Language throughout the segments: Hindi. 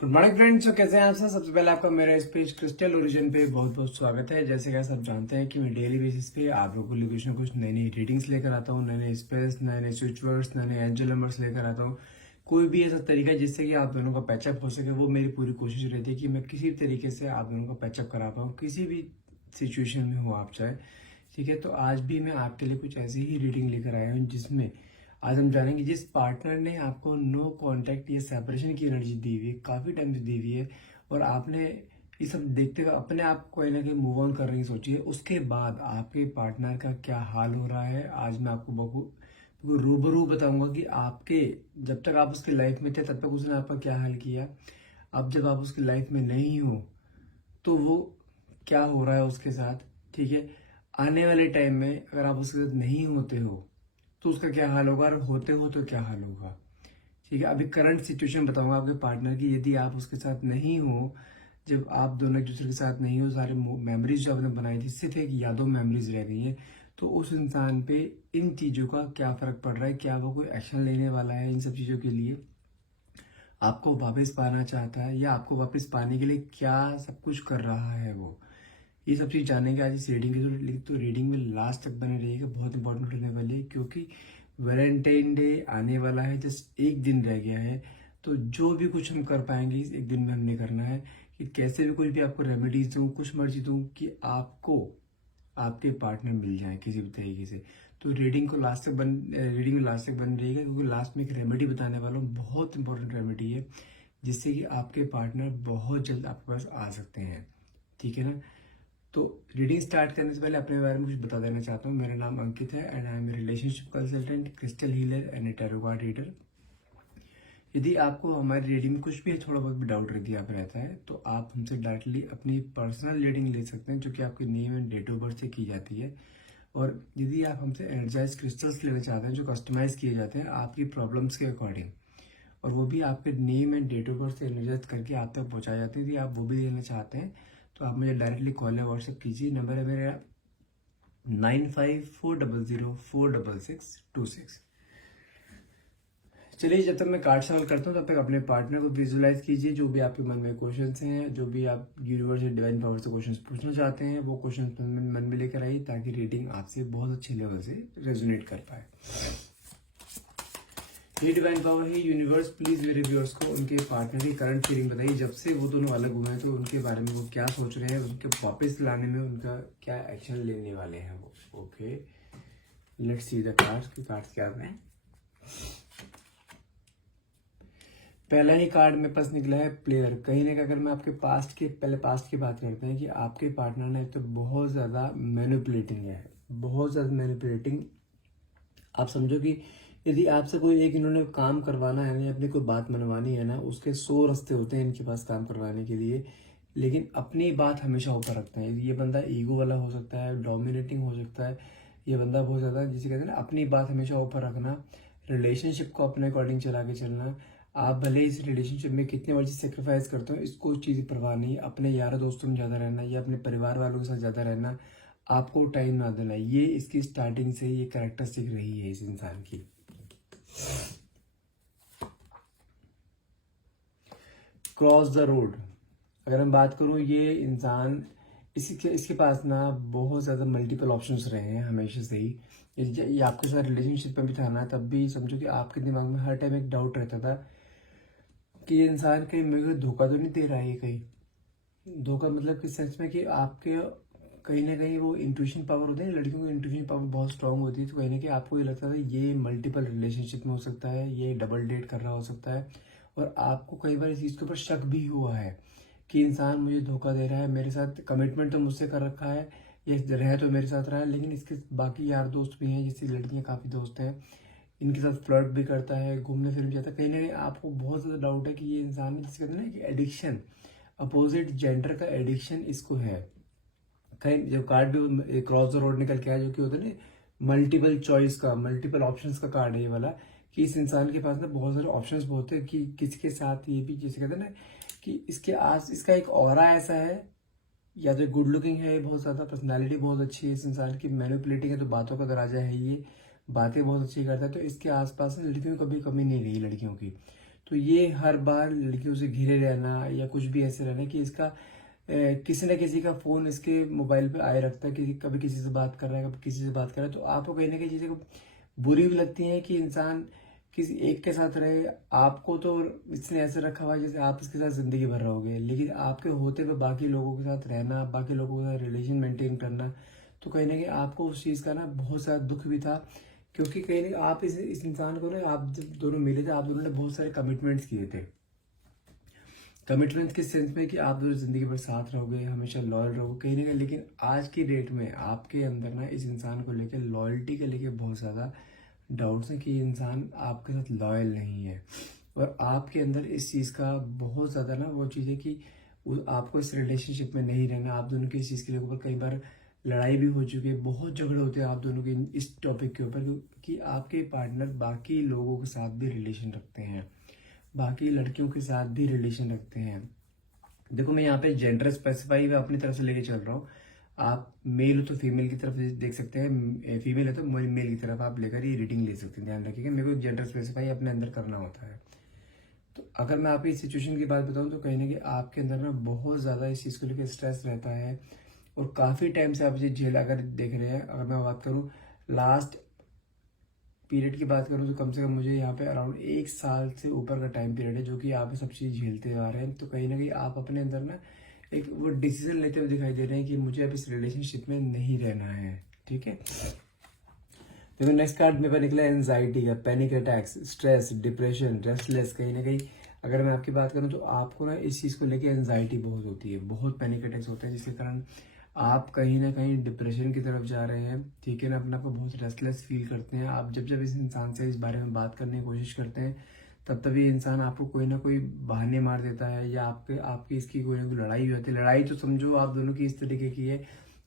Good morning friends. तो कैसे हैं आप सब? सबसे पहले आपका मेरा इस पेज क्रिस्टल ओरिजिन पे बहुत बहुत स्वागत है। जैसे कि आप सब जानते हैं कि मैं डेली बेसिस पे आप लोगों के लिए कुछ ना कुछ नई नई रीडिंग्स लेकर आता हूँ, नए नए स्पेस, नए नए स्विच वर्ड्स, नए नए एंजल नंबर्स लेकर आता हूँ। कोई भी ऐसा तरीका जिससे कि आप दोनों का पैचअप हो सके, वो मेरी पूरी कोशिश रहती है कि मैं किसी भी तरीके से आप दोनों का पैचअप करा पाऊँ, किसी भी सिचुएशन में हो आप चाहे। ठीक है, तो आज भी मैं आपके लिए कुछ ऐसी ही रीडिंग लेकर आया हूँ जिसमें आज हम जानेंगे जिस पार्टनर ने आपको नो कांटेक्ट या सेपरेशन की एनर्जी दी हुई है, काफी टाइम से दी हुई है, और आपने ये सब देखते हुए अपने आप को कहीं ना कहीं मूव ऑन करने की सोची है, उसके बाद आपके पार्टनर का क्या हाल हो रहा है आज मैं आपको रूबरू बताऊंगा कि आपके जब तक आप उसकी लाइफ में थे तब तक उसने आपका क्या हाल किया। अब जब आप उसकी लाइफ में नहीं हो तो वो क्या हो रहा है उसके साथ। ठीक है, आने वाले टाइम में अगर आप उसके साथ नहीं होते हो तो उसका क्या हाल होगा, और होते हो तो क्या हाल होगा। ठीक है, अभी करंट सिचुएशन बताऊंगा आपके पार्टनर की। यदि आप उसके साथ नहीं हो, जब आप दोनों एक दूसरे के साथ नहीं हो, सारे मेमोरीज जो आपने बनाई थी सिर्फ एक यादों मेमोरीज रह गई हैं, तो उस इंसान पे इन चीज़ों का क्या फर्क पड़ रहा है, क्या वो कोई एक्शन लेने वाला है इन सब चीज़ों के लिए, आपको वापस पाना चाहता है या आपको वापस पाने के लिए क्या सब कुछ कर रहा है वो। ये सब चीज़ जानेंगे आज इस रीडिंग की। तो रीडिंग में लास्ट तक बने रहिएगा, बहुत इंपॉर्टेंट होने वाली है, क्योंकि वैलेंटाइन डे आने वाला है, जस्ट एक दिन रह गया है। तो जो भी कुछ हम कर पाएंगे इस एक दिन में हमने करना है, कि कैसे भी कोई भी आपको रेमेडीज दूँ, कुछ मर्जी दूँ कि आपको आपके पार्टनर मिल जाए किसी भी तरीके से। तो रीडिंग में लास्ट तक बन रहिएगा, क्योंकि लास्ट में एक रेमेडी बताने वाला हूँ, बहुत इंपॉर्टेंट रेमेडी है, जिससे कि आपके पार्टनर बहुत जल्द आपके पास आ सकते हैं। ठीक है ना। तो रीडिंग स्टार्ट करने से पहले अपने बारे में कुछ बता देना चाहता हूँ। मेरा नाम अंकित है and I am relationship consultant, crystal healer and tarot card reader. यदि आपको हमारी रीडिंग में कुछ भी थोड़ा बहुत भी डाउट रहता है तो आप हमसे डायरेक्टली अपनी पर्सनल रीडिंग ले सकते हैं, जो कि आपके name and date of birth से की जाती है। और यदि आप हमसे एनर्जाइज क्रिस्टल्स लेना चाहते हैं जो कस्टमाइज किए जाते हैं आपकी प्रॉब्लम्स के अकॉर्डिंग, और वो भी आपके name and date of birth से एनर्जाइज करके आप तक पहुंचाए जाते हैं, यदि आप वो भी लेना चाहते हैं तो आप मुझे डायरेक्टली कॉल या व्हाट्सएप कीजिए। नंबर है मेरा 9540046626। चलिए, जब तक मैं कार्ड सॉल्व करता हूँ तब तक अपने पार्टनर को विजुलाइज कीजिए। जो भी आपके मन में क्वेश्चंस हैं, जो भी आप यूनिवर्स या डिवाइन पावर से क्वेश्चंस पूछना चाहते हैं, वो क्वेश्चंस मन में लेकर आइए, ताकि रीडिंग आपसे बहुत अच्छे लेवल से रेजोनेट कर पाए। ये डिवाइन पावर है यूनिवर्स, प्लीज मेरे व्यूअर्स को उनके पार्टनर की करंट फीलिंग बताइए। जब से वो दोनों अलग हुए हैं तो उनके बारे में वो क्या सोच रहे हैं, उनके वापस लाने में उनका क्या एक्शन लेने वाले हैं वो। Okay, let's see the cards की कार्ड्स क्या हैं। पहला ही कार्ड मेरे पास निकला है प्लेयर। कहीं ना कहीं अगर मैं आपके पास्ट की बात करते हैं कि आपके पार्टनर ने तो बहुत ज्यादा मैनिपुलेटिंग है, बहुत ज्यादा मैनिपुलेटिंग। आप समझो कि यदि आपसे कोई एक इन्होंने काम करवाना है ना, या अपनी कोई बात मनवानी है ना, उसके 100 रास्ते होते हैं इनके पास काम करवाने के लिए, लेकिन अपनी बात हमेशा ऊपर रखते हैं। ये बंदा ईगो वाला हो सकता है, डोमिनेटिंग हो सकता है, ये बंदा बहुत ज्यादा जिसे कहते हैं ना अपनी बात हमेशा ऊपर रखना, रिलेशनशिप को अपने अकॉर्डिंग चला के चलना। आप भले इस रिलेशनशिप में कितने मर्जी सेक्रीफाइस करते हो, इसको चीज़ परवाह नहीं। अपने यार दोस्तों में ज़्यादा रहना या अपने परिवार वालों के साथ ज़्यादा रहना, आपको टाइम ना देना, ये इसकी स्टार्टिंग से ये कैरेक्टरिस्टिक रही है इस इंसान की। क्रॉस द रोड, अगर मैं बात करूं, ये इंसान इसके पास ना बहुत ज़्यादा मल्टीपल ऑप्शंस रहे हैं हमेशा से ही। ये आपके साथ रिलेशनशिप में भी था ना, तब भी समझो कि आपके दिमाग में हर टाइम एक डाउट रहता था कि ये इंसान कहीं मेरे को धोखा तो नहीं दे रहा है। कहीं धोखा मतलब किस सेंस में कि आपके कहीं ना कहीं वो इंट्यूशन पावर होती है, लड़कियों की इंट्यूशन पावर बहुत स्ट्रांग होती है, तो कहीं ना कहीं आपको ये लगता था ये मल्टीपल रिलेशनशिप में हो सकता है, ये डबल डेट कर रहा हो सकता है। और आपको कई बार इस चीज़ के ऊपर शक भी हुआ है कि इंसान मुझे धोखा दे रहा है, मेरे साथ कमिटमेंट तो मुझसे कर रखा है, ये रह तो मेरे साथ रहा है, लेकिन इसके बाकी यार दोस्त भी हैं, जैसे लड़कियां काफ़ी दोस्त हैं, इनके साथ फ्लर्ट भी करता है, घूमने फिरने जाता है। कहीं ना कहीं आपको बहुत ज़्यादा डाउट है कि ये इंसान है, जिसे कहते हैं ना कि एडिक्शन, अपोजिट जेंडर का एडिक्शन इसको है। कहीं जब कार्ड भी क्रॉस द रोड निकल के आया, जो कि होता है ना मल्टीपल चॉइस का, मल्टीपल ऑप्शंस का कार्ड है ये वाला, कि इस इंसान के पास ना बहुत सारे ऑप्शंस बहुत है कि किसके साथ ये भी, जैसे कहते हैं ना कि इसका एक ऑरा ऐसा है, या तो गुड लुकिंग है, बहुत ज्यादा पर्सनालिटी बहुत अच्छी है इस इंसान की, मैनिपुलेटिंग है तो बातों का दरवाजा है, ये बातें बहुत अच्छी करता है, तो इसके आसपास ना लड़कियों की कभी कमी नहीं रही लड़कियों की। तो ये हर बार लड़कियों से घिरे रहना या कुछ भी ऐसे रहना कि इसका किसी न किसी का फ़ोन इसके मोबाइल पे आए रखता है, कभी किसी से बात कर रहा है, कभी किसी से बात कर रहा है, तो आपको कहीं ना कहीं चीज़ें बुरी भी लगती हैं कि इंसान किसी एक के साथ रहे। आपको तो इसने ऐसे रखा हुआ है जैसे आप इसके साथ ज़िंदगी भर रहोगे, लेकिन आपके होते हुए बाकी लोगों के साथ रहना, बाकी लोगों के साथ रिलेशन मेंटेन करना, तो कहीं ना कहीं आपको उस चीज़ का ना बहुत ज़्यादा दुख भी था। क्योंकि कहीं ना कहीं आप इस इंसान को ना, आप जब दोनों मिले थे, आप दोनों ने बहुत सारे कमिटमेंट्स किए थे। कमिटमेंट किस सेंस में कि आप दोनों जिंदगी भर साथ रहोगे, हमेशा लॉयल रहोगे कहीं ना कहीं। लेकिन आज की डेट में आपके अंदर ना इस इंसान को लेकर, लॉयल्टी के लेकर बहुत ज़्यादा डाउट्स हैं कि ये इंसान आपके साथ लॉयल नहीं है। और आपके अंदर इस चीज़ का बहुत ज़्यादा ना वो चीज़ है कि आपको इस रिलेशनशिप में नहीं रहना। आप दोनों की इस चीज़ के ऊपर कई बार लड़ाई भी हो चुकी है, बहुत झगड़े होते हैं आप दोनों के इस टॉपिक के ऊपर, क्योंकि आपके पार्टनर बाकी लोगों के साथ भी रिलेशन रखते हैं, बाकी लड़कियों के साथ भी रिलेशन रखते हैं। देखो, मैं यहाँ पे जेंडर स्पेसिफाई मैं अपनी तरफ से लेके चल रहा हूँ। आप मेल हो तो फीमेल की तरफ देख सकते हैं, फीमेल है तो मेल की तरफ आप लेकर ये रीडिंग ले सकते हैं। ध्यान रखिएगा, मेरे को जेंडर स्पेसिफाई अपने अंदर करना होता है। तो अगर मैं आपकी सिचुएशन की बात बताऊँ तो कहीं ना कहीं आपके अंदर ना बहुत ज़्यादा इस चीज़ को लेकर स्ट्रेस रहता है, और काफ़ी टाइम से आप ये झेल अगर देख रहे हैं। अगर मैं बात करूँ लास्ट पीरियड की बात करूँ तो कम से कम मुझे यहाँ पे अराउंड 1 साल से ऊपर का टाइम पीरियड है जो कि आप सब चीज़ झेलते आ रहे हैं। तो कहीं ना कहीं आप अपने अंदर ना एक वो डिसीजन लेते हुए दिखाई दे रहे हैं कि मुझे अब इस रिलेशनशिप में नहीं रहना है। ठीक है, देखो नेक्स्ट कार्ड मेरे पास निकला एंजाइटी का, panic attacks, stress, depression, restless. कहीं ना कहीं अगर मैं आपकी बात करूँ तो आपको ना इस चीज़ को लेकर एंजाइटी बहुत होती है, बहुत पैनिक अटैक्स होते हैं, जिसके कारण आप कहीं ना कहीं डिप्रेशन की तरफ जा रहे हैं। ठीक है ना, अपने आप को बहुत रेस्टलेस फील करते हैं। आप जब जब इस इंसान से इस बारे में बात करने की कोशिश करते हैं, तब तभी इंसान आपको कोई ना कोई बहाने मार देता है, या आपकी इसकी कोई ना कोई लड़ाई हो जाती है। लड़ाई तो समझो आप दोनों की इस तरीके की है,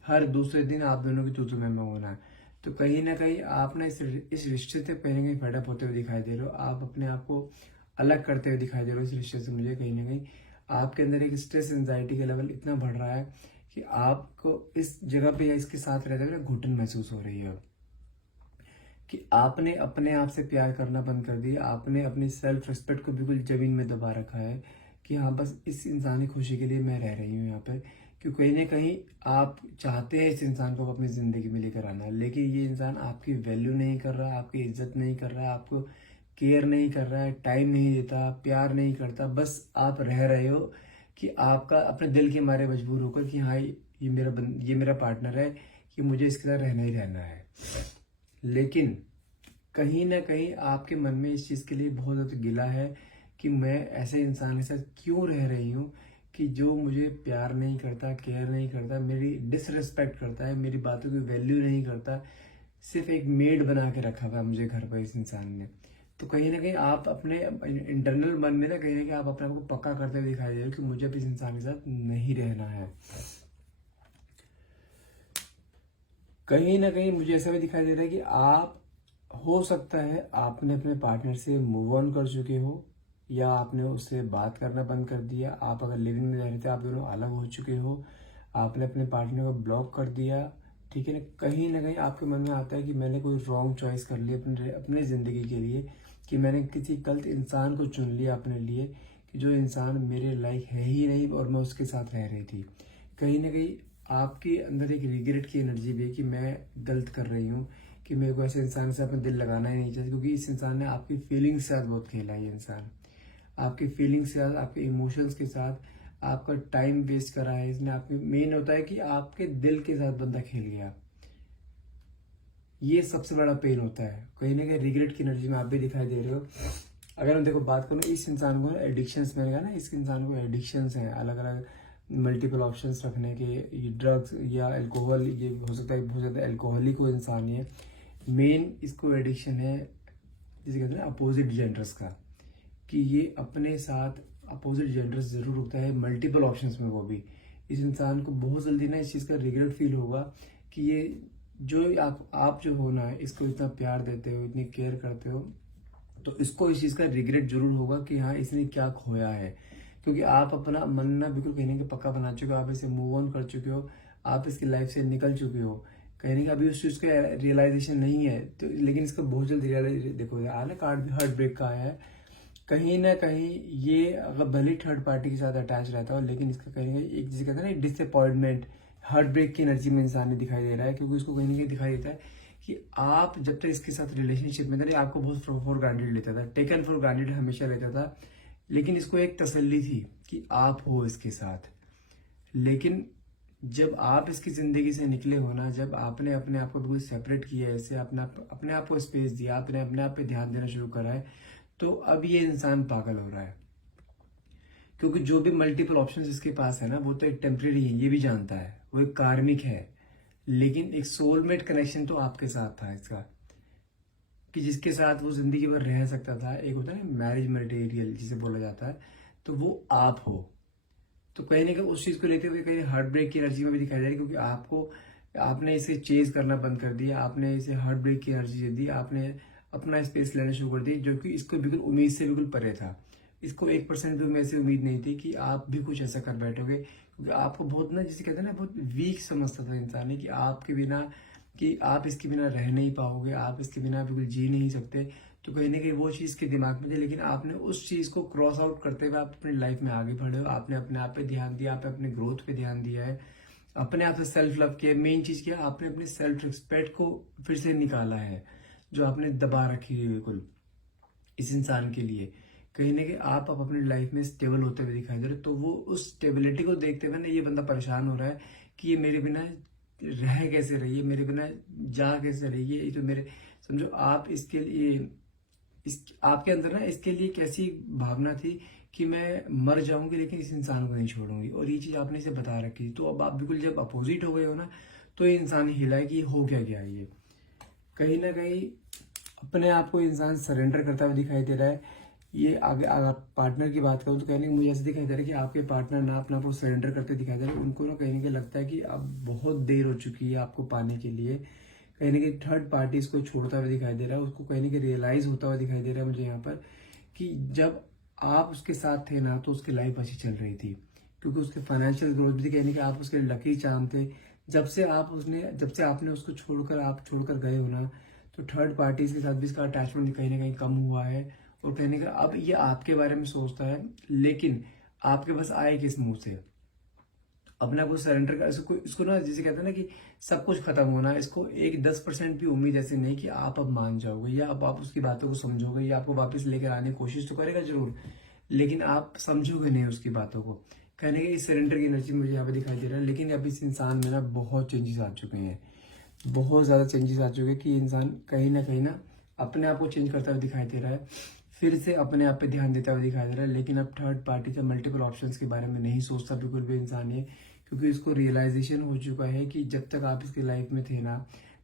हर दूसरे दिन आप दोनों की तू मैं होना है। तो कहीं ना कहीं आप ना इस रिश्ते से कहीं ना कहीं फेडअप होते हुए दिखाई दे रहे हो। आप अपने आप को अलग करते हुए दिखाई दे रहे हो इस रिश्ते से। मुझे कहीं ना कहीं आपके अंदर एक स्ट्रेस एंजाइटी का लेवल इतना बढ़ रहा है कि आपको इस जगह पे या इसके साथ रहते हुए घुटन महसूस हो रही है कि आपने अपने आप से प्यार करना बंद कर दिया। आपने अपनी सेल्फ रिस्पेक्ट को बिल्कुल जमीन में दबा रखा है कि हाँ, बस इस इंसानी खुशी के लिए मैं रह रही हूँ यहाँ पर। क्योंकि कहीं ना कहीं आप चाहते हैं इस इंसान को अपनी ज़िंदगी में लेकर आना, लेकिन ये इंसान आपकी वैल्यू नहीं कर रहा, आपकी इज्जत नहीं कर रहा, आपको केयर नहीं कर रहा है, टाइम नहीं देता, प्यार नहीं करता। बस आप रह रहे हो कि आपका अपने दिल के मारे मजबूर होकर कि हाँ, ये मेरा पार्टनर है, कि मुझे इसके साथ रहना ही रहना है। लेकिन कहीं ना कहीं आपके मन में इस चीज़ के लिए बहुत ज़्यादा गिला है कि मैं ऐसे इंसान के साथ क्यों रह रही हूँ कि जो मुझे प्यार नहीं करता, केयर नहीं करता, मेरी डिसरिस्पेक्ट करता है, मेरी बातों की वैल्यू नहीं करता, सिर्फ एक मेड बना के रखा हुआ है मुझे घर पर इस इंसान ने। तो कहीं ना कहीं आप अपने इंटरनल मन में ना कहीं आप अपने आप को पक्का करते हुए दिखाई दे रहे हो कि मुझे अब इस इंसान के साथ नहीं रहना है। कहीं ना कहीं मुझे ऐसा भी दिखाई दे रहा है कि आप, हो सकता है आपने अपने पार्टनर से मूव ऑन कर चुके हो, या आपने उससे बात करना बंद कर दिया। आप अगर लिविंग में रह रहे थे, आप दोनों अलग हो चुके हो, आपने अपने पार्टनर को ब्लॉक कर दिया। ठीक है ना कहीं आपके मन में आता है कि मैंने कोई रॉन्ग चॉइस कर ली अपने ज़िंदगी के लिए, कि मैंने किसी गलत इंसान को चुन लिया अपने लिए, कि जो इंसान मेरे लायक है ही नहीं और मैं उसके साथ रह रही थी। कहीं ना कहीं आपके अंदर एक रिग्रेट की एनर्जी भी है कि मैं गलत कर रही हूँ, कि मेरे को ऐसे इंसान से अपना दिल लगाना ही नहीं चाहिए, क्योंकि इस इंसान ने आपकी फीलिंग्स के साथ बहुत खेला है। ये इंसान आपकी फीलिंग्स के साथ, आपके इमोशंस के साथ आपका टाइम वेस्ट करा है इसने। आपके मेन होता है कि आपके दिल के साथ बंदा खेल गया, ये सबसे बड़ा पेन होता है। कहीं ना कहीं रिग्रेट की एनर्जी में आप भी दिखाई दे रहे हो। अगर मैं देखो बात करूँ इस इंसान को एडिक्शंस, मैंने कहा ना इस इंसान को एडिक्शंस हैं, अलग अलग मल्टीपल ऑप्शंस रखने के, ये ड्रग्स या अल्कोहल, ये हो सकता है बहुत ज़्यादा अल्कोहलिक को इंसान ही है। मेन इसको एडिक्शन है जिसे कहते हैं अपोजिट जेंडर्स का, कि ये अपने साथ अपोजिट जेंडर्स जरूर होता है मल्टीपल ऑप्शंस में। वो भी इस इंसान को बहुत जल्दी ना इस चीज़ का रिग्रेट फील होगा कि ये जो आप जो हो ना, इसको इतना प्यार देते हो, इतनी केयर करते हो, तो इसको इस चीज़ का रिग्रेट जरूर होगा कि हाँ, इसने क्या खोया है। क्योंकि आप अपना मन ना बिल्कुल कहीं ना कहीं पक्का बना चुके हो, आप इसे मूव ऑन कर चुके हो, आप इसकी लाइफ से निकल चुके हो। कहीं ना कहीं अभी उस चीज़ का रियलाइजेशन नहीं है, तो लेकिन इसका बहुत जल्द रियलाइज, देखो आया ना कार्ड भी हार्ट ब्रेक का आया है, कहीं ना कहीं ये अगर भले थर्ड पार्टी के साथ अटैच रहता हो, लेकिन इसका कहीं ना कहीं एक जिसे कहते हैं ना डिसअपॉइंटमेंट, हार्ट ब्रेक की एनर्जी में इंसान ने दिखाई दे रहा है, क्योंकि उसको कहीं ना कहीं दिखाई देता है कि आप जब तक इसके साथ रिलेशनशिप में थे आपको बहुत फॉर ग्रांटेड लेता था, टेकन फॉर ग्रांटेड हमेशा लेता था। लेकिन इसको एक तसल्ली थी कि आप हो इसके साथ। लेकिन जब आप इसकी जिंदगी से निकले हो ना, जब आपने अपने आप को बिल्कुल सेपरेट किया है, ऐसे अपने आप को स्पेस दिया, आपने अपने आप पे ध्यान देना शुरू करा है, तो अब ये इंसान पागल हो रहा है। क्योंकि जो भी मल्टीपल ऑप्शंस इसके पास है ना, वो तो एक टेम्परेरी है, ये भी जानता है, वो एक कार्मिक है। लेकिन एक सोलमेट कनेक्शन तो आपके साथ था इसका, कि जिसके साथ वो जिंदगी भर रह सकता था। एक होता है ना मैरिज मटेरियल जिसे बोला जाता है, तो वो आप हो। तो कहीं ना कहीं उस चीज को लेते हुए कहीं हार्ट ब्रेक की एनर्जी में भी दिखाई जा रही है, क्योंकि आपने इसे चेज करना बंद कर दिया, आपने इसे हार्ट ब्रेक की एनर्जी दे दी, आपने अपना स्पेस लेना शुरू कर दी, जो कि इसको बिल्कुल उम्मीद से बिल्कुल परे था। इसको 1% भी मेरे से उम्मीद नहीं थी कि आप भी कुछ ऐसा कर बैठोगे, क्योंकि आपको बहुत ना, जिसे कहते हैं ना, बहुत वीक समझता था इंसान ने, कि आप इसके बिना रह नहीं पाओगे, आप इसके बिना बिल्कुल जी नहीं सकते। तो कहीं ना कहीं वो चीज़ के दिमाग में थी, लेकिन आपने उस चीज़ को क्रॉस आउट करते हुए आप अपनी लाइफ में आगे बढ़े हो। आपने अपने आप पे ध्यान दिया, आपने अपने ग्रोथ पे ध्यान दिया है, अपने आप से सेल्फ लव किया। मेन चीज़ क्या, आपने अपने सेल्फ रिस्पेक्ट को फिर से निकाला है, जो आपने दबा रखी है बिल्कुल इस इंसान के लिए। कहीं ना कहीं आप अब अपनी लाइफ में स्टेबल होते हुए दिखाई दे रहे हो। तो वो उस स्टेबिलिटी को देखते हुए ना ये बंदा परेशान हो रहा है कि ये मेरे बिना रह कैसे रही है, मेरे बिना जा कैसे रही है। ये तो मेरे, समझो आप इसके लिए, इस आपके अंदर ना इसके लिए कैसी भावना थी कि मैं मर जाऊंगी लेकिन इस इंसान को नहीं छोड़ूंगी, और ये चीज आपने इसे बता रखी थी। तो अब आप बिल्कुल जब अपोजिट हो गए हो ना, तो ये इंसान हिला है कि हो क्या गया ये। कहीं ना कहीं अपने आप को इंसान सरेंडर करता हुआ दिखाई दे रहा है। ये आगे अगर पार्टनर की बात करूँ तो कहने मुझे ऐसे दिखाई दे रहा है कि आपके पार्टनर ना अपना आप को सरेंडर करते दिखाई दे रहे हैं। उनको ना कहीं ना कहीं लगता है कि अब बहुत देर हो चुकी है आपको पाने के लिए। कहीं ना कहीं थर्ड पार्टी इसको छोड़ता हुआ दिखाई दे रहा है, उसको कहीं ना कहीं रियलाइज होता हुआ दिखाई दे रहा है मुझे यहाँ पर, कि जब आप उसके साथ थे ना तो उसकी लाइफ अच्छी चल रही थी, क्योंकि उसके फाइनेंशियल ग्रोथ भी कहने के आप उसके लकी चार्म थे। जब से आपने उसको छोड़कर गए हो ना, तो थर्ड पार्टी के साथ भी इसका अटैचमेंट कहीं ना कहीं कम हुआ है। और कहने का अब ये आपके बारे में सोचता है, लेकिन आपके पास आए किस मुंह से। अपना को सरेंडर कर, इसको ना जिसे कहते हैं ना कि सब कुछ खत्म होना, इसको एक 10% भी उम्मीद ऐसे नहीं कि आप अब मान जाओगे या अब आप उसकी बातों को समझोगे, या आपको वापस लेकर आने की कोशिश तो करेगा जरूर, लेकिन आप समझोगे नहीं उसकी बातों को। कहने का इस सरेंडर की एनर्जी मुझे यहाँ पे दिखाई दे रहा है। लेकिन अब इस इंसान में ना बहुत चेंजेस आ चुके हैं, बहुत ज्यादा चेंजेस आ चुके हैं, कि इंसान कहीं ना अपने आप को चेंज करता हुआ दिखाई दे रहा है, फिर से अपने आप पे ध्यान देता हुआ दिखाई दे रहा है। लेकिन अब थर्ड पार्टी का मल्टीपल ऑप्शंस के बारे में नहीं सोचता बिल्कुल भी इंसान ये, क्योंकि इसको रियलाइजेशन हो चुका है कि जब तक आप इसकी लाइफ में थे ना,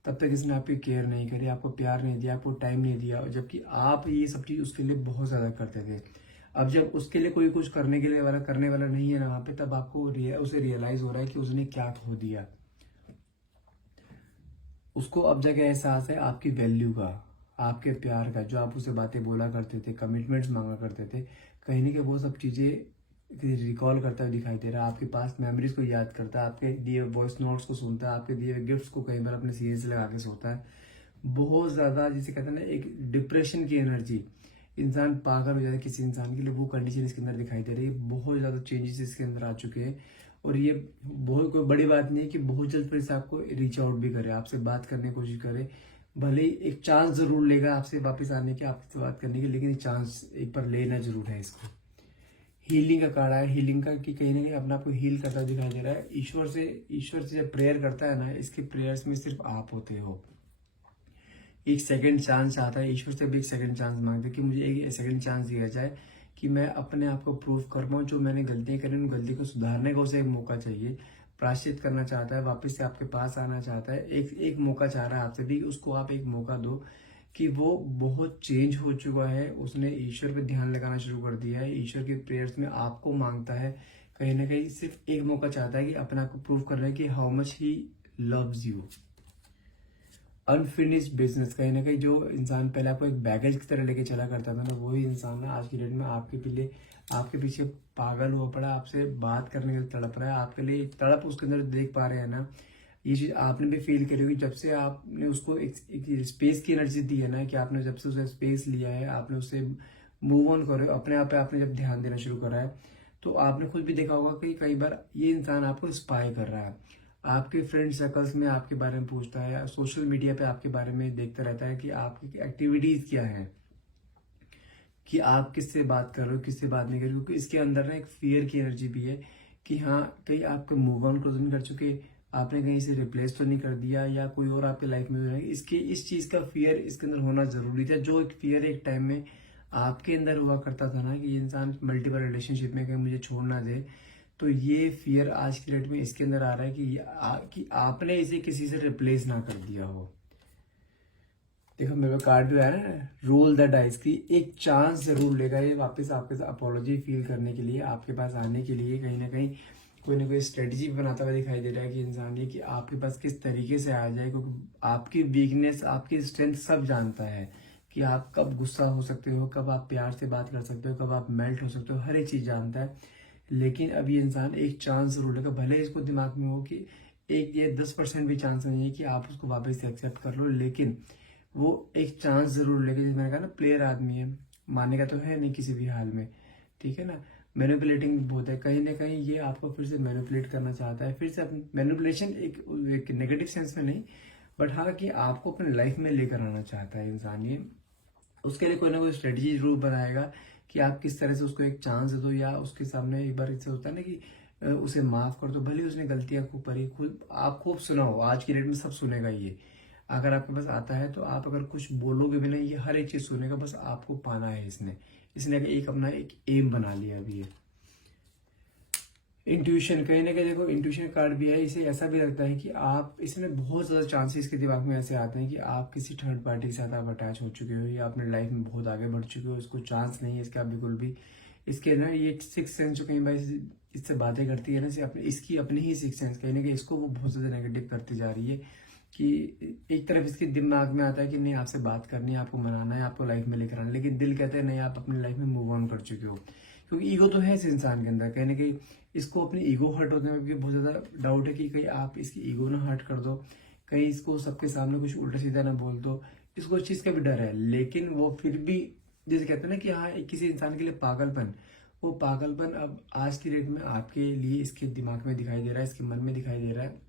तब तक इसने आपकी केयर नहीं करी, आपको प्यार नहीं दिया, आपको टाइम नहीं दिया, और जबकि आप ये सब चीज उसके लिए बहुत ज्यादा करते थे। अब जब उसके लिए कोई कुछ करने वाला नहीं है ना वहां पे, तब आपको उसे रियलाइज हो रहा है कि उसने क्या खो दिया। उसको अब जाके एहसास है आपकी वैल्यू का, आपके प्यार का, जो आप उसे बातें बोला करते थे, कमिटमेंट्स मांगा करते थे, कहीं ना कहीं वो सब चीजें रिकॉल करता हुआ दिखाई दे रहा है। आपके पास मेमोरीज को याद करता है, आपके दिए वॉइस नोट्स को सुनता है, आपके दिए हुए गिफ्ट्स को कई बार अपने सीरियस लगा के सोता है। बहुत ज्यादा जिसे कहते हैं ना एक डिप्रेशन की एनर्जी, इंसान पागल हो जाता है किसी इंसान के लिए, वो कंडीशन इसके अंदर दिखाई दे रही है। बहुत ज्यादा चेंजेस इसके अंदर आ चुके हैं, और ये बहुत कोई बड़ी बात नहीं है कि बहुत जल्द फिर से आपको रीच आउट भी करे, आपसे बात करने की कोशिश करे। भले ही एक चांस जरूर लेगा आपसे वापस आने की, आपसे बात करने की, लेकिन चांस एक बार लेना जरूर है इसको। हीलिंग का कार्ड है, हीलिंग का, कि कहीं ना कहीं अपने आप को हील करता दिखाई दे रहा है। ईश्वर से जब प्रेयर करता है ना, इसके प्रेयर्स में सिर्फ आप होते हो। एक सेकंड चांस चाहता है, ईश्वर से भी एक सेकंड चांस मांगते हैं कि मुझे एक सेकंड चांस दिया जाए, कि मैं अपने आप को प्रूव कर पाऊँ, जो मैंने गलतियां करी उन गलती को सुधारने का उसे एक मौका चाहिए। प्रायश्चित करना चाहता है, वापस से आपके पास आना चाहता है, एक एक मौका चाह रहा है आपसे भी, उसको आप एक मौका दो। कि वो बहुत चेंज हो चुका है, उसने ईश्वर पे ध्यान लगाना शुरू कर दिया है, ईश्वर के प्रेयर्स में आपको मांगता है। कहीं ना कहीं सिर्फ एक मौका चाहता है कि अपने आप को प्रूव कर रहा है कि how much he loves you. Unfinished business, कहीं ना कहीं जो इंसान पहले आपको एक बैगेज की तरह लेके चला करता था ना, वही इंसान ना आज की डेट में आपके पीछे पागल हुआ पड़ा, आपसे बात करने के लिए तड़प रहा है, आपके लिए तड़प उसके अंदर देख पा रहे हैं ना। ये चीज आपने भी फील करी होगी, जब से आपने उसको एक स्पेस की एनर्जी दी है ना, कि आपने जब से उसे स्पेस लिया है, आपने उससे मूव ऑन कर रहे हो, अपने आप पे आपने जब ध्यान देना शुरू करा है, तो आपने खुद भी देखा होगा कि कई बार ये इंसान आपको स्पाई कर रहा है, आपके फ्रेंड सर्कल्स में आपके बारे में पूछता है, सोशल मीडिया पे आपके बारे में देखता रहता है कि आपकी एक्टिविटीज क्या है, कि आप किससे बात कर रहे हो, किससे बात नहीं कर रहे हो, क्योंकि इसके अंदर ना एक फियर की एनर्जी भी है कि हाँ कहीं आपको मूव ऑन तो नहीं कर चुके, आपने कहीं से रिप्लेस तो नहीं कर दिया, या कोई और आपके लाइफ में है। इसके इस चीज का फियर इसके अंदर होना जरूरी था, जो एक फियर एक टाइम में आपके अंदर हुआ करता था ना कि ये इंसान मल्टीपल रिलेशनशिप में कहीं मुझे छोड़ ना दे, तो ये फियर आज की डेट में इसके अंदर आ रहा है कि आपने इसे किसी से रिप्लेस ना कर दिया हो। देखो मेरे को कार्ड जो है ना, रोल द डाइस की एक चांस जरूर लेगा ये वापस आपके साथ अपोलॉजी फील करने के लिए, आपके पास आने के लिए कहीं ना कोई स्ट्रेटजी बनाता हुआ दिखाई दे रहा है कि इंसान ये कि आपके पास किस तरीके से आ जाए, क्योंकि आपकी वीकनेस आपकी स्ट्रेंथ सब जानता है कि आप कब गुस्सा हो सकते हो, कब आप प्यार से बात कर सकते हो, कब आप मेल्ट हो सकते हो, हर एक चीज जानता है। लेकिन अब ये इंसान एक चांस जरूर लेगा, भले इसको दिमाग में हो कि एक ये 10% भी चांस नहीं है कि आप उसको वापस से एक्सेप्ट कर लो, लेकिन वो एक चांस जरूर लेके, जैसे मैंने कहा ना प्लेयर आदमी है, मानेगा तो है नहीं किसी भी हाल में, ठीक है ना। मैनिपुलेटिंग बहुत है, कहीं ना कहीं ये आपको फिर से मैनिपुलेट करना चाहता है, फिर से मैनिपुलेशन एक नेगेटिव सेंस में नहीं, बट हाँ कि आपको अपने लाइफ में लेकर आना चाहता है इंसान ये। उसके लिए कोई ना कोई स्ट्रेटजी जरूर बनाएगा कि आप किस तरह से उसको एक चांस दे दो, या उसके सामने एक बार इससे होता है ना कि उसे माफ कर दो, भले उसने गलतियां खूब करी, खुद आप खूब सुनाओ, आज की डेट में सब सुनेगा ये, अगर आपके पास आता है तो आप अगर कुछ बोलोगे भी नहीं, ये हर एक चीज सुनेगा, बस आपको पाना है इसने इसने एक अपना एक एम बना लिया अभी ये। इंट्यूशन, कहीं ना कहीं देखो इंट्यूशन कार्ड भी है, इसे ऐसा भी लगता है कि आप, इसमें बहुत ज्यादा चांसेस के दिमाग में ऐसे आते हैं कि आप किसी थर्ड पार्टी के साथ आप अटैच हो चुके हो, या अपने लाइफ में बहुत आगे बढ़ चुके हो, इसको चांस नहीं है इसका बिल्कुल भी। इसके ना ये सिक्स सेंस जो कई बार इससे बातें करती है ना, इसकी अपनी ही सिक्स सेंस कहीं ना कहीं इसको वो बहुत ज्यादा नेगेटिव करती जा रही है, कि एक तरफ इसके दिमाग में आता है कि नहीं आपसे बात करनी है, आपको मनाना है, आपको लाइफ में लेकर आना, लेकिन दिल कहता है नहीं आप अपनी लाइफ में मूव ऑन कर चुके हो, क्योंकि ईगो तो है इस इंसान के अंदर, कहीं ना कहीं इसको अपनी ईगो हर्ट होने में भी बहुत ज्यादा डाउट है कि कहीं आप इसकी ईगो ना हर्ट कर दो, कहीं इसको सबके सामने कुछ उल्टा सीधा ना बोल दो, इसको इस चीज का भी डर है। लेकिन वो फिर भी जैसे कहते हैं ना कि हाँ किसी इंसान के लिए पागलपन, वो पागलपन अब आज की डेट में आपके लिए इसके दिमाग में दिखाई दे रहा है, इसके मन में दिखाई दे रहा है।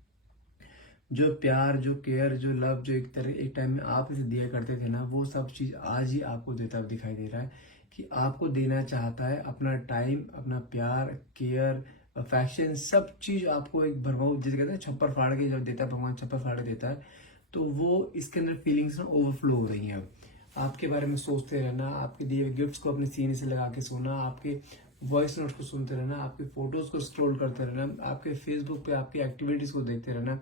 जो प्यार, जो केयर, जो लव, जो एक टाइम में आप इसे दिया करते थे ना, वो सब चीज आज ही आपको देता हुआ दिखाई दे रहा है, कि आपको देना चाहता है अपना टाइम, अपना प्यार, केयर, अफेक्शन, सब चीज आपको एक भरमाऊ, जैसे कहते हैं छप्पर फाड़ के जब देता है भगवान, छप्पर फाड़ के देता है, तो वो इसके अंदर फीलिंग्स ना ओवरफ्लो हो रही हैं अब। आपके बारे में सोचते रहना, आपके दिए हुए गिफ्ट्स को अपने सीने से लगा के सोना, आपके वॉइस नोट्स को सुनते रहना, आपके फोटोज को स्क्रॉल करते रहना, आपके फेसबुक पे आपकी एक्टिविटीज को देखते रहना,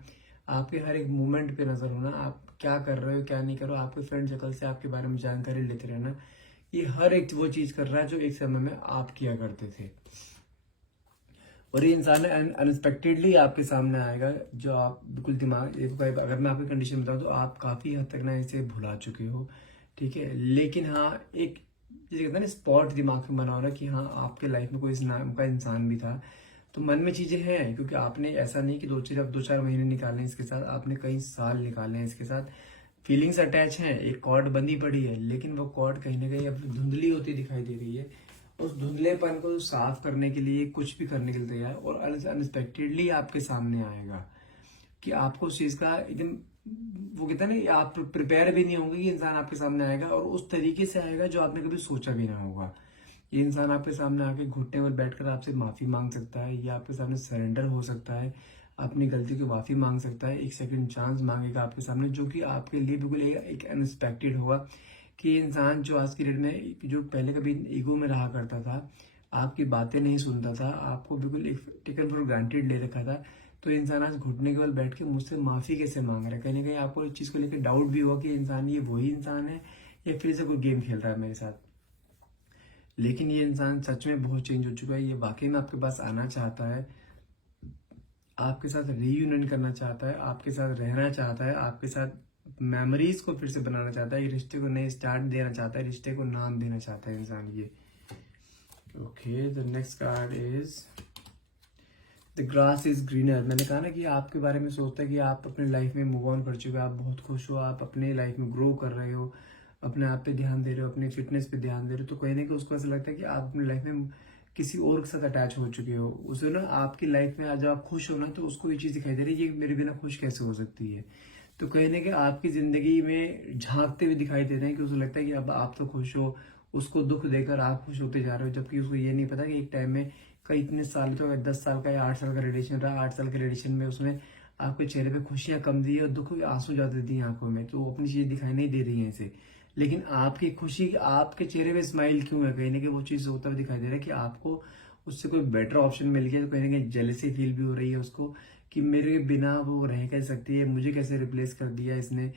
आपके हर एक मूवमेंट पे नजर होना, आप क्या कर रहे हो क्या नहीं कर रहे हो, आपके फ्रेंड सर्कल से आपके बारे में जानकारी लेते रहना, ये हर एक वो चीज कर रहा है जो एक समय में आप किया करते थे। और ये इंसान अनएक्सपेक्टेडली आपके सामने आएगा, जो आप बिल्कुल दिमाग, अगर मैं आपकी कंडीशन बताऊं तो आप काफी हद तक ना इसे भुला चुके हो, ठीक है। लेकिन हाँ एक जैसे कहते हैं ना स्पॉट दिमाग में बना हो रहा है कि हाँ आपके लाइफ में कोई इस नाम का इंसान भी था, तो मन में चीजें हैं, क्योंकि आपने ऐसा नहीं कि दो चार महीने निकाले इसके साथ, आपने कई साल निकाले हैं इसके साथ, फीलिंग्स अटैच हैं, एक कॉर्ड बंधी पड़ी है, लेकिन वो कॉर्ड कहीं ना कहीं अब धुंधली होती दिखाई दे रही है। उस धुंधलेपन को साफ करने के लिए कुछ भी करने के लिए तैयार, और अनएक्सपेक्टेडली आपके सामने आएगा कि आपको उस चीज का एकदम, वो कहता है ना आप प्रिपेयर भी नहीं होंगे कि इंसान आपके सामने आएगा, और उस तरीके से आएगा जो आपने कभी सोचा भी ना होगा। ये इंसान आपके सामने आके घुटने पर बैठकर आपसे माफी मांग सकता है, या आपके सामने सरेंडर हो सकता है, अपनी गलती की माफी मांग सकता है, एक सेकंड चांस मांगेगा आपके सामने, जो कि आपके लिए बिल्कुल एक अनएक्सपेक्टेड होगा। कि इंसान जो आज की डेट में, जो पहले कभी ईगो में रहा करता था, आपकी बातें नहीं सुनता था, आपको बिल्कुल एक टेकन फॉर ग्रांटेड ले रखा था, तो इंसान आज घुटने के बल बैठ के मुझसे माफी कैसे मांग रहा है। कहीं ना कहीं आपको इस चीज को लेकर डाउट भी हुआ कि इंसान ये वही इंसान है या फिर से कोई गेम खेल रहा है मेरे साथ। लेकिन ये इंसान सच में बहुत चेंज हो चुका है, ये वाकई में आपके पास आना चाहता है, आपके साथ रीयूनियन करना चाहता है, आपके साथ रहना चाहता है, आपके साथ मेमोरीज को फिर से बनाना चाहता है, ये रिश्ते को नए स्टार्ट देना चाहता है, रिश्ते को नाम देना चाहता है इंसान ये। Okay, the next card is the grass is greener. मैंने कहा ना कि आपके बारे में सोचता है कि आप अपने लाइफ में मूव ऑन कर चुके हो, आप बहुत खुश हो, आप अपने लाइफ में ग्रो कर रहे हो, अपने आप पे ध्यान दे रहे हो, अपनी फिटनेस पे ध्यान दे रहे हो, तो कहीं ना कहीं उसको ऐसा लगता है कि आप अपनी लाइफ में किसी और के साथ अटैच हो चुके हो। उसे ना आपकी लाइफ में आज आप खुश हो ना, तो उसको ये चीज़ दिखाई दे रही है, ये मेरे बिना खुश कैसे हो सकती है। तो कहीं ना कहीं आपकी जिंदगी में झांकते हुए दिखाई दे रहे हैं कि उसे लगता है कि अब आप तो खुश हो, उसको दुख देकर आप खुश होते जा रहे हो, जबकि उसको ये नहीं पता कि एक टाइम में कई इतने साल तो 10 साल का या 8 साल का रिलेशन रहा, 8 साल के रिलेशन में उसने आपके चेहरे पे खुशियां कम दी और दुख आंसू ज्यादा दी आंखों में, तो वो अपनी चीज दिखाई नहीं दे रही है इसे। लेकिन आपकी खुशी, आपके चेहरे पे स्माइल क्यों है, कहीं ना कहीं वो चीज होता हुआ दिखाई दे रहा है कि आपको उससे कोई बेटर ऑप्शन मिल गया, तो कहीं ना कहीं जेलसी फील भी हो रही है उसको कि मेरे बिना वो रह कैसे सकती है, मुझे कैसे रिप्लेस कर दिया इसने।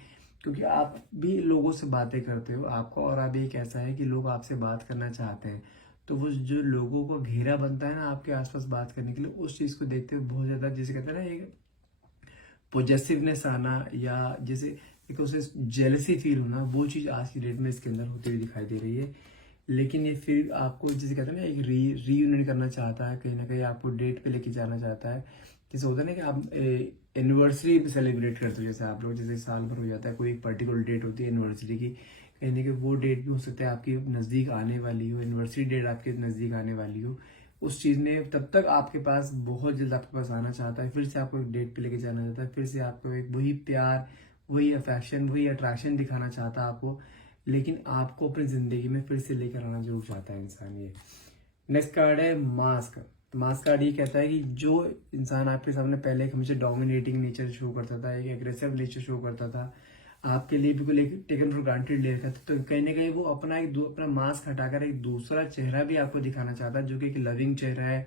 क्योंकि आप भी लोगों से बातें करते हो, आपका और भी एक ऐसा है कि लोग आपसे बात करना चाहते हैं, तो वो जो लोगों को घेरा बनता है ना आपके आसपास बात करने के लिए, उस चीज को देखते हुए बहुत ज्यादा, जैसे कहते हैं ना, एक पोजेसिवनेस आना, या जैसे एक उसे जेलसी फील होना, वो चीज आज की डेट में इसके अंदर होती हुई दिखाई दे रही है। लेकिन ये फिर आपको, जैसे कहते हैं ना, एक रीयूनियन करना चाहता है, कहीं ना कहीं आपको डेट पे लेके जाना चाहता है। जैसे होता है ना कि आप एनिवर्सरी सेलिब्रेट करते हो, जैसे आप लोग, जैसे साल भर हो जाता है, कोई एक पर्टिकुलर डेट होती है एनिवर्सरी की, कहीं ना कहीं वो डेट भी हो सकता है आपकी नज़दीक आने वाली हो, एनिवर्सरी डेट आपके नज़दीक आने वाली हो। उस चीज़ ने तब तक आपके पास बहुत जल्द आपके पास आना चाहता है, फिर से आपको एक डेट पे लेके जाना चाहता है, फिर से आपको एक वही प्यार, वही अफेक्शन, वही अट्रैक्शन दिखाना चाहता है आपको। लेकिन आपको अपनी जिंदगी में फिर से लेकर आना जरूर चाहता है इंसान ये। नेक्स्ट कार्ड है मास्क। तो मास्क कार्ड ये कहता है कि जो इंसान आपके सामने पहले एक हमेशा डोमिनेटिंग नेचर शो करता था, एक एग्रेसिव नेचर शो करता था, आपके लिए बिल्कुल एक टेकन फॉर ग्रांटेड ले रखा था, तो कहीं ना कहीं वो अपना अपना मास्क हटाकर एक दूसरा चेहरा भी आपको दिखाना चाहता है, जो कि एक लविंग चेहरा है,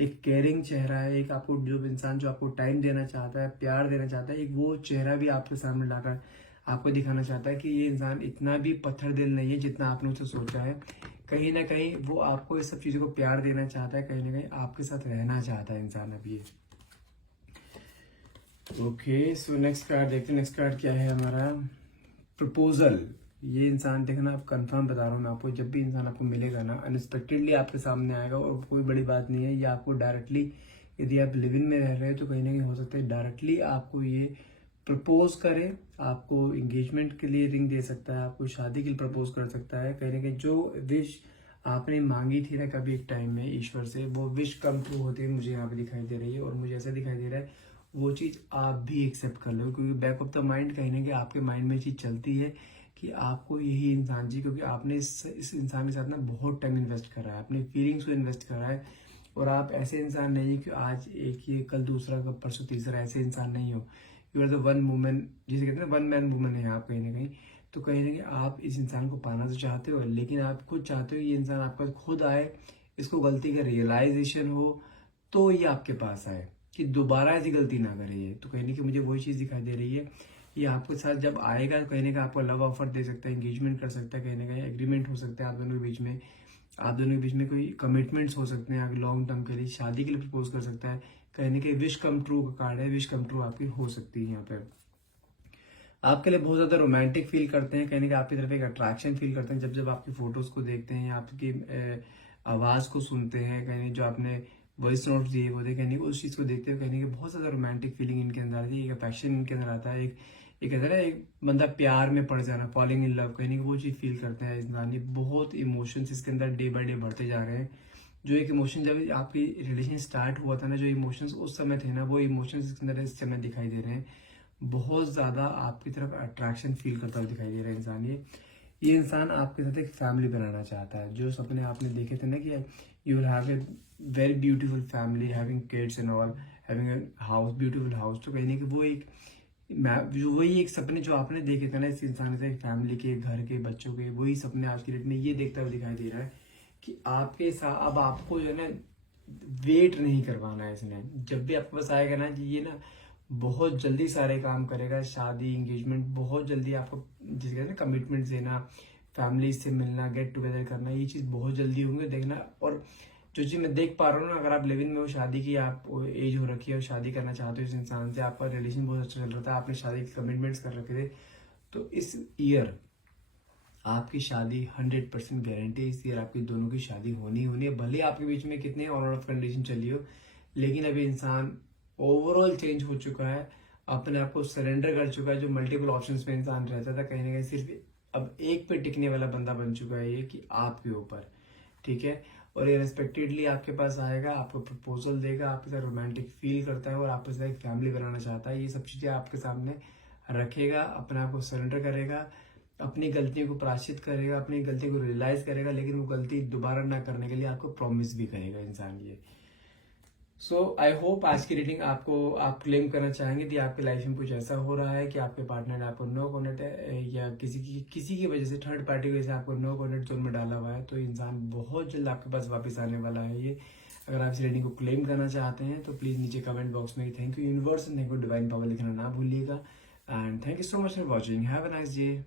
एक केयरिंग चेहरा है, एक आपको जो इंसान जो आपको टाइम देना चाहता है, प्यार देना चाहता है, एक वो चेहरा भी आपके सामने लाकर आपको दिखाना चाहता है कि ये इंसान इतना भी पत्थर दिल नहीं है जितना आपने उसे सोचा है। कहीं ना कहीं वो आपको इस सब चीजों को प्यार देना चाहता है, कहीं ना कहीं आपके साथ रहना चाहता है इंसान अब ये। ओके, सो नेक्स्ट कार्ड देखते हैं। नेक्स्ट कार्ड क्या है हमारा, प्रपोजल। ये इंसान, देखना, आप कंफर्म बता रहा हूँ मैं आपको, जब भी इंसान आपको मिलेगा ना, अनएक्सपेक्टेडली आपके सामने आएगा, और कोई बड़ी बात नहीं है, ये आपको डायरेक्टली, यदि आप लिव इन में रह रहे हो तो कहीं ना कहीं हो सकता है डायरेक्टली आपको ये प्रपोज करे, आपको एंगेजमेंट के लिए रिंग दे सकता है, आपको शादी के लिए प्रपोज कर सकता है। कहीं ना कहीं जो विश आपने मांगी थी ना कभी एक टाइम में ईश्वर से, वो विश कम ट्रू होती है मुझे यहाँ पे दिखाई दे रही है, और मुझे ऐसा दिखाई दे रहा है वो चीज़ आप भी एक्सेप्ट कर लो, क्योंकि बैक ऑफ द माइंड कहीं ना कहीं आपके माइंड में चीज़ चलती है कि आपको यही इंसान चाहिए, क्योंकि आपने इस इंसान के साथ ना बहुत टाइम इन्वेस्ट करा है, अपनी फीलिंग्स को इन्वेस्ट करा है, और आप ऐसे इंसान नहीं है कि आज एक ही, कल दूसरा, कल परसों तीसरा, ऐसे इंसान नहीं हो। You are the one woman, जिसे कहते हैं वन मैन वुमन है आप कहीं ना कहीं। तो कहीं ना कहीं आप इस इंसान को पाना तो चाहते हो, लेकिन आप खुद चाहते हो ये इंसान आपके पास खुद आए, इसको गलती का रियलाइजेशन हो, तो ये आपके पास आए, कि दोबारा ऐसी गलती ना करे ये। तो कहीं ना कहीं मुझे वही चीज़ दिखाई दे रही है, ये आपके साथ जब आएगा कहीं ना कहीं आपको लव ऑफर दे सकता है, एंगेजमेंट कर सकता है, कहीं ना कहीं एग्रीमेंट हो सकता है आप दोनों के बीच में, आप दोनों के बीच में कोई कमिटमेंट्स हो सकते हैं आगे लॉन्ग टर्म के लिए, शादी के लिए प्रपोज कर सकता है। कहीं ना कहीं विश कम ट्रू का कार्ड है, विश कम ट्रू आपकी हो सकती है यहाँ पर। आपके लिए बहुत ज्यादा रोमांटिक फील करते हैं, कहीं ना कहीं आपकी तरफ एक अट्रैक्शन फील करते हैं, जब जब आपकी फोटोज को देखते हैं, आपकी आवाज को सुनते हैं, कहीं जो आपने वॉइस नोट दिए वो कहीं नहीं, उस चीज को देखते हुए कहीं बहुत ज्यादा रोमांटिक फीलिंग इनके अंदर आती है, एक अफेक्शन इनके अंदर आता है, एक कहते हैं ना, एक बंदा प्यार में पड़ जाना, फॉलिंग इन लव, कहीं नहीं वो चीज फील करते हैं इंसान। ये बहुत इमोशंस इसके अंदर डे बाय डे बढ़ते जा रहे हैं। जो एक इमोशन जब आपकी रिलेशन स्टार्ट हुआ था ना, जो इमोशंस उस समय थे ना, वो इमोशंस इसके अंदर इस समय दिखाई दे रहे हैं। बहुत ज्यादा आपकी तरफ अट्रैक्शन फील करता हुआ दिखाई दे रहा है इंसान ये इंसान आपके साथ एक फैमिली बनाना चाहता है, जो सपने आपने देखे थे ना कि you will have a very beautiful family, having kids and all, having a house, beautiful house, तो कहीं ना कि वो एक जो वही एक सपने जो आपने देखे थे ना इस इंसान से, फैमिली के, घर के, बच्चों के, वही सपने आज की डेट में ये देखता हुआ दिखाई दे रहा है कि आपके साथ अब आपको जो है ना वेट नहीं करवाना है इसने, जब भी आपके पास आएगा ना ये ना बहुत जल्दी सारे काम करेगा, शादी, एंगेजमेंट, बहुत जल्दी आपको, जिसे कहते हैं ना कमिटमेंट देना, फैमिली से मिलना, गेट टुगेदर करना, ये चीज़ बहुत जल्दी होंगे देखना। और जो चीज़ मैं देख पा रहा हूँ ना, अगर आप लिविंग में हो, शादी की आप एज हो रखी है और शादी करना चाहते हो इस इंसान से, आपका रिलेशन बहुत अच्छा चल रहा था, आपने शादी के कमिटमेंट्स कर रखे थे, तो इस ईयर आपकी शादी 100% गारंटी है। इस ईयर आपकी दोनों की शादी होनी होनी है, भले आपके बीच में कितने ऑन ऑफ कंडीशन चली हो, लेकिन अभी इंसान ओवरऑल चेंज हो चुका है, अपने आप को सरेंडर कर चुका है। जो मल्टीपल ऑप्शंस में इंसान रहता था, कहीं ना कहीं सिर्फ अब एक पे टिकने वाला बंदा बन चुका है ये कि आपके ऊपर, ठीक है। और ये रेस्पेक्टेडली आपके पास आएगा, आपको प्रपोजल देगा, आपके साथ रोमांटिक फील करता है और आपके साथ एक फैमिली बनाना चाहता है। ये सब चीजें आपके सामने रखेगा, अपने आप को सरेंडर करेगा, अपनी गलतियों को प्रायश्चित करेगा, अपनी गलती को रियलाइज करेगा, लेकिन वो गलती दोबारा ना करने के लिए आपको प्रॉमिस भी करेगा इंसान ये। सो आई होप आज की रीडिंग आपको, आप क्लेम करना चाहेंगे कि आपकी लाइफ में कुछ ऐसा हो रहा है कि आपके पार्टनर ने आपको नो कॉन्टेक्ट या किसी की वजह से, थर्ड पार्टी की वजह से आपको नो कॉन्टेक्ट जोन में डाला हुआ है, तो इंसान बहुत जल्द आपके पास वापस आने वाला है ये। अगर आप इस रीडिंग को क्लेम करना चाहते हैं तो प्लीज नीचे कमेंट बॉक्स में thank you universe and thank you divine power लिखना ना भूलिएगा। And thank you so much for watching, have a nice day.